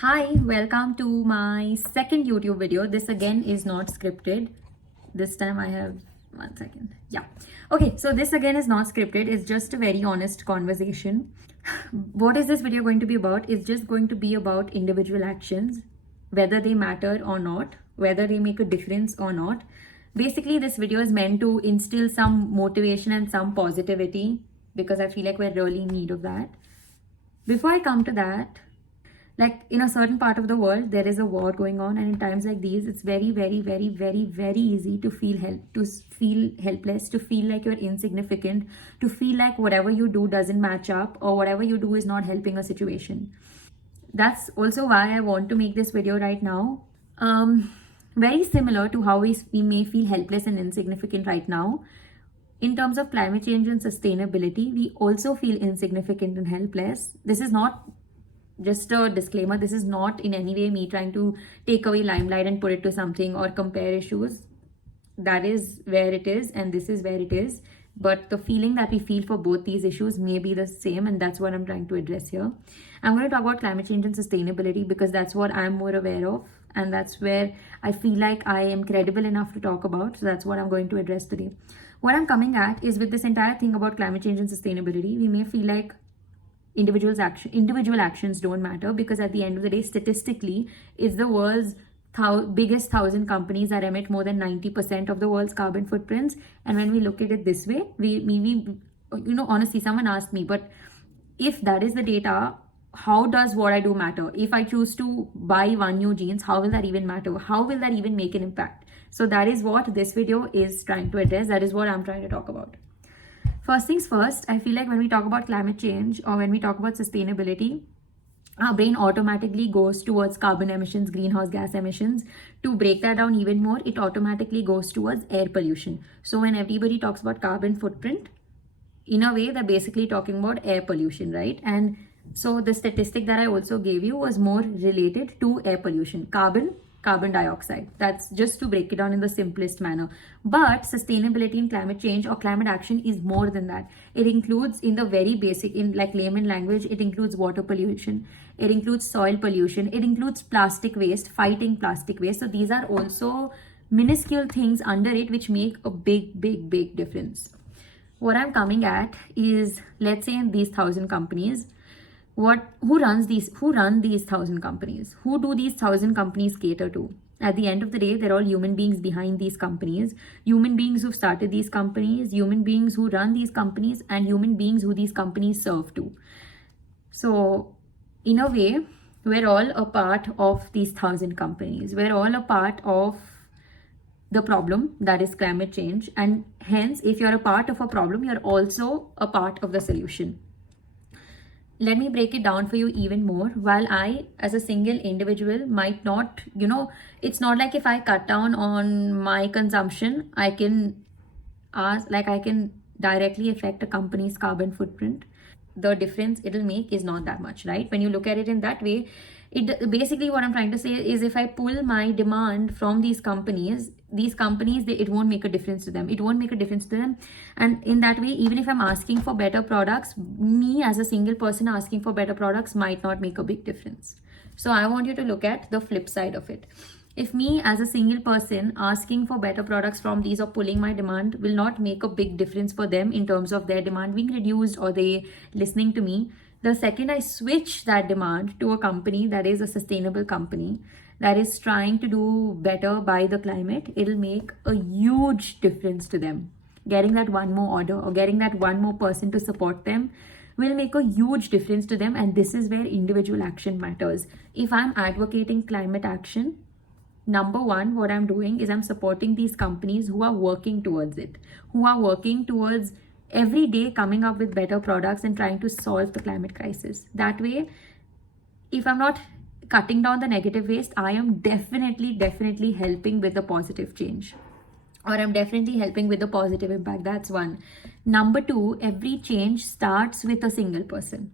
Hi, welcome to my second YouTube video. This again is not scripted. This time I have 1 second. Yeah. Okay, so this again is not scripted. It's just a very honest conversation. What is this video going to be about? It's just going to be about individual actions, whether they matter or not, whether they make a difference or not. Basically, this video is meant to instill some motivation and some positivity because I feel like we're really in need of that. Before I come to that, like in a certain part of the world there is a war going on, and in times like these it's very easy to feel helpless, to feel like you're insignificant, to feel like whatever you do doesn't match up or whatever you do is not helping a situation. That's also why I want to make this video right now. Very similar to how we may feel helpless and insignificant right now. In terms of climate change and sustainability, we also feel insignificant and helpless. This is not, just a disclaimer, this is not in any way me trying to take away limelight and put it to something or compare issues. That is where it is and this is where it is. But the feeling that we feel for both these issues may be the same, and that's what I'm trying to address here. I'm going to talk about climate change and sustainability because that's what I'm more aware of, and that's where I feel like I am credible enough to talk about. So that's what I'm going to address today. What I'm coming at is, with this entire thing about climate change and sustainability, we may feel like individual actions don't matter because at the end of the day, statistically, it's the world's biggest 1,000 companies that emit more than 90% of the world's carbon footprints. And when we look at it this way, we honestly, someone asked me, but if that is the data, how does what I do matter? If I choose to buy one new jeans, how will that even matter? How will that even make an impact? So that is what this video is trying to address. That is what I'm trying to talk about. First things first, I feel like when we talk about climate change or when we talk about sustainability, our brain automatically goes towards carbon emissions, greenhouse gas emissions. To break that down even more, it automatically goes towards air pollution. So when everybody talks about carbon footprint, in a way, they're basically talking about air pollution, right? And so the statistic that I also gave you was more related to air pollution, carbon dioxide. That's just to break it down in the simplest manner. But sustainability in climate change or climate action is more than that. It includes, in the very basic, in like layman language, it includes water pollution, it includes soil pollution, it includes plastic waste, fighting plastic waste. So these are also minuscule things under it which make a big difference. What I'm coming at is, let's say in these 1,000 companies, who run these 1,000 companies? Who do these 1,000 companies cater to? At the end of the day, they're all human beings behind these companies, human beings who've started these companies, human beings who run these companies, and human beings who these companies serve to. So in a way, we're all a part of these 1,000 companies. We're all a part of the problem, that is climate change. And hence, if you're a part of a problem, you're also a part of the solution. Let me break it down for you even more. While I, as a single individual, might not, it's not like if I cut down on my consumption, I can directly affect a company's carbon footprint. The difference it'll make is not that much, right? When you look at it in that way, basically what I'm trying to say is, if I pull my demand from these companies, it won't make a difference to them. It won't make a difference to them. And in that way, even if I'm asking for better products, me as a single person asking for better products might not make a big difference. So I want you to look at the flip side of it. If me as a single person asking for better products from these or pulling my demand will not make a big difference for them in terms of their demand being reduced or they listening to me, the second I switch that demand to a company that is a sustainable company, that is trying to do better by the climate, it'll make a huge difference to them. Getting that one more order or getting that one more person to support them will make a huge difference to them. And this is where individual action matters. If I'm advocating climate action, number one, what I'm doing is I'm supporting these companies who are working towards it, who are working towards every day coming up with better products and trying to solve the climate crisis. That way, if I'm not cutting down the negative waste, I am definitely helping with the positive change, or I'm definitely helping with the positive impact. That's one. Number two, every change starts with a single person.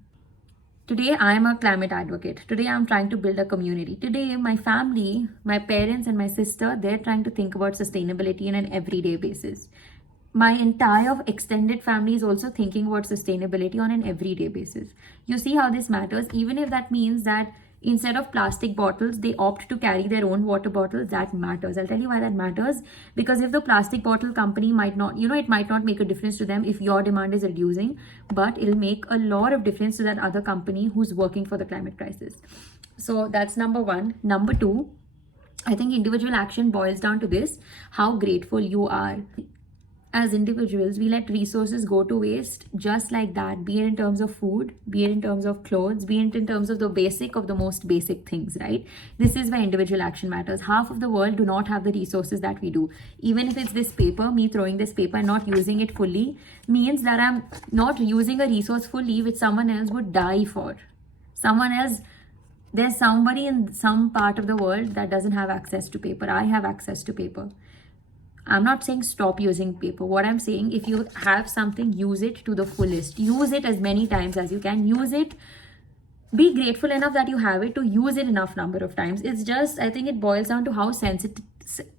Today, I'm a climate advocate. Today, I'm trying to build a community. Today, my family, my parents and my sister, they're trying to think about sustainability on an everyday basis. My entire extended family is also thinking about sustainability on an everyday basis. You see how this matters, even if that means that instead of plastic bottles, they opt to carry their own water bottles. That matters. I'll tell you why that matters. Because if the plastic bottle company might not, it might not make a difference to them if your demand is reducing, but it'll make a lot of difference to that other company who's working for the climate crisis. So that's number one. Number two, I think individual action boils down to this: how grateful you are. As individuals, we let resources go to waste just like that, be it in terms of food, be it in terms of clothes, be it in terms of the basic of the most basic things, right? This is why individual action matters. Half of the world do not have the resources that we do. Even if it's this paper, me throwing this paper and not using it fully means that I'm not using a resource fully which someone else would die for. Someone else, there's somebody in some part of the world that doesn't have access to paper. I have access to paper. I'm not saying stop using paper. What I'm saying, if you have something, use it to the fullest. Use it as many times as you can. Use it. Be grateful enough that you have it to use it enough number of times. It's just, I think it boils down to how sensitive,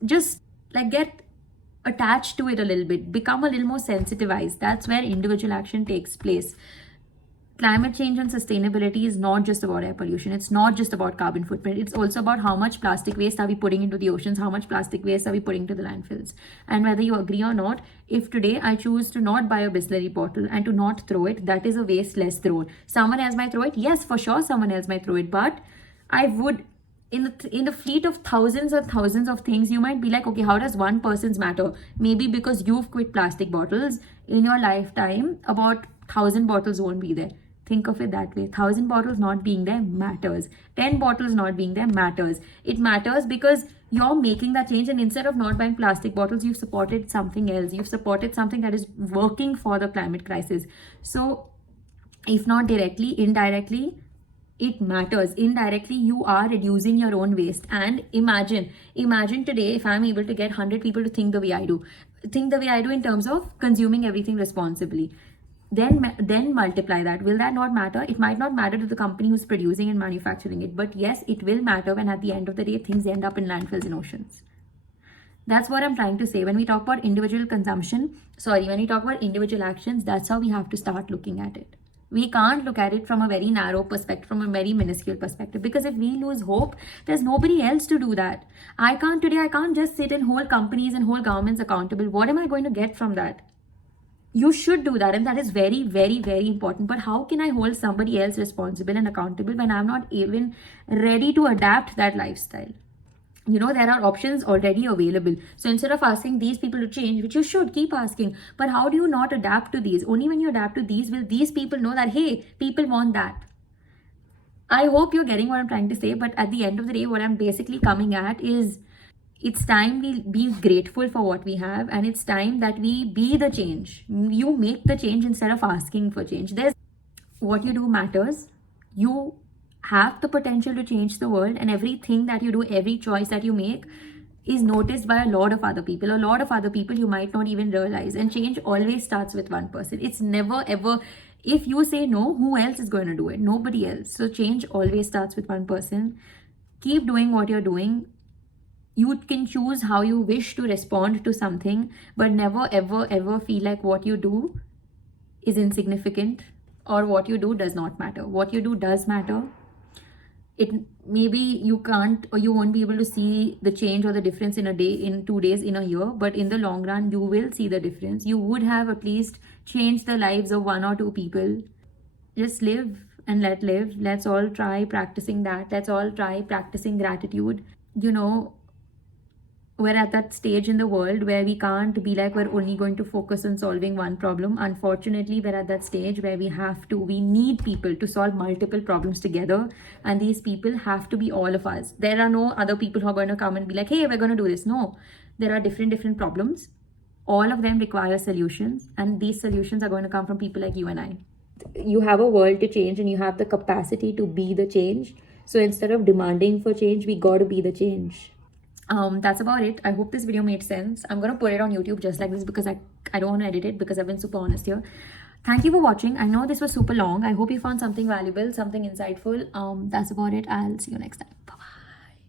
just like get attached to it a little bit. Become a little more sensitivized. That's where individual action takes place. Climate change and sustainability is not just about air pollution. It's not just about carbon footprint. It's also about how much plastic waste are we putting into the oceans, how much plastic waste are we putting to the landfills. And whether you agree or not, if today I choose to not buy a Bisleri bottle and to not throw it, that is a waste less thrown. Someone else might throw it. Yes, for sure, someone else might throw it. But I would, in the fleet of thousands and thousands of things, you might be like, okay, how does one person's matter? Maybe because you've quit plastic bottles in your lifetime, about 1,000 bottles won't be there. Think of it that way. 1,000 bottles not being there matters. 10 bottles not being there matters. It matters because you're making that change, and instead of not buying plastic bottles, you've supported something else. You've supported something that is working for the climate crisis. So if not directly, indirectly, it matters. Indirectly, you are reducing your own waste. And imagine today, if I'm able to get 100 people to think the way I do in terms of consuming everything responsibly, then multiply that. Will that not matter? It might not matter to the company who's producing and manufacturing it, but yes, it will matter when at the end of the day things end up in landfills and oceans. That's what I'm trying to say. When we talk about individual actions, that's how we have to start looking at it. We can't look at it from a very narrow perspective, from a very minuscule perspective, because if we lose hope, there's nobody else to do that. I can't just sit and hold companies and hold governments accountable. What am I going to get from that? You should do that, and that is very, very, very important. But how can I hold somebody else responsible and accountable when I'm not even ready to adapt that lifestyle? There are options already available. So instead of asking these people to change, which you should keep asking, but how do you not adapt to these? Only when you adapt to these will these people know that, hey, people want that. I hope you're getting what I'm trying to say, but at the end of the day, what I'm basically coming at is, it's time we be grateful for what we have, and it's time that we be the change. You make the change instead of asking for change. What you do matters. You have the potential to change the world, and everything that you do, every choice that you make is noticed by a lot of other people you might not even realize. And change always starts with one person. It's never ever, if you say no, who else is going to do it? Nobody else. So change always starts with one person. Keep doing what you're doing. You can choose how you wish to respond to something, but never, ever, ever feel like what you do is insignificant or what you do does not matter. What you do does matter. It maybe you can't, or you won't be able to see the change or the difference in a day, in 2 days, in a year, but in the long run, you will see the difference. You would have at least changed the lives of 1 or 2 people. Just live and let live. Let's all try practicing that. Let's all try practicing gratitude. We're at that stage in the world where we can't be like we're only going to focus on solving one problem. Unfortunately, we're at that stage where we need people to solve multiple problems together, and these people have to be all of us. There are no other people who are going to come and be like, hey, we're going to do this. No, there are different problems. All of them require solutions, and these solutions are going to come from people like you and I. You have a world to change, and you have the capacity to be the change. So instead of demanding for change, we got to be the change. That's about it. I hope this video made sense. I'm gonna put it on YouTube just like this because I don't want to edit it, because I've been super honest here. Thank you for watching. I know this was super long. I hope you found something valuable, something insightful. That's about it. I'll see you next time. Bye-bye.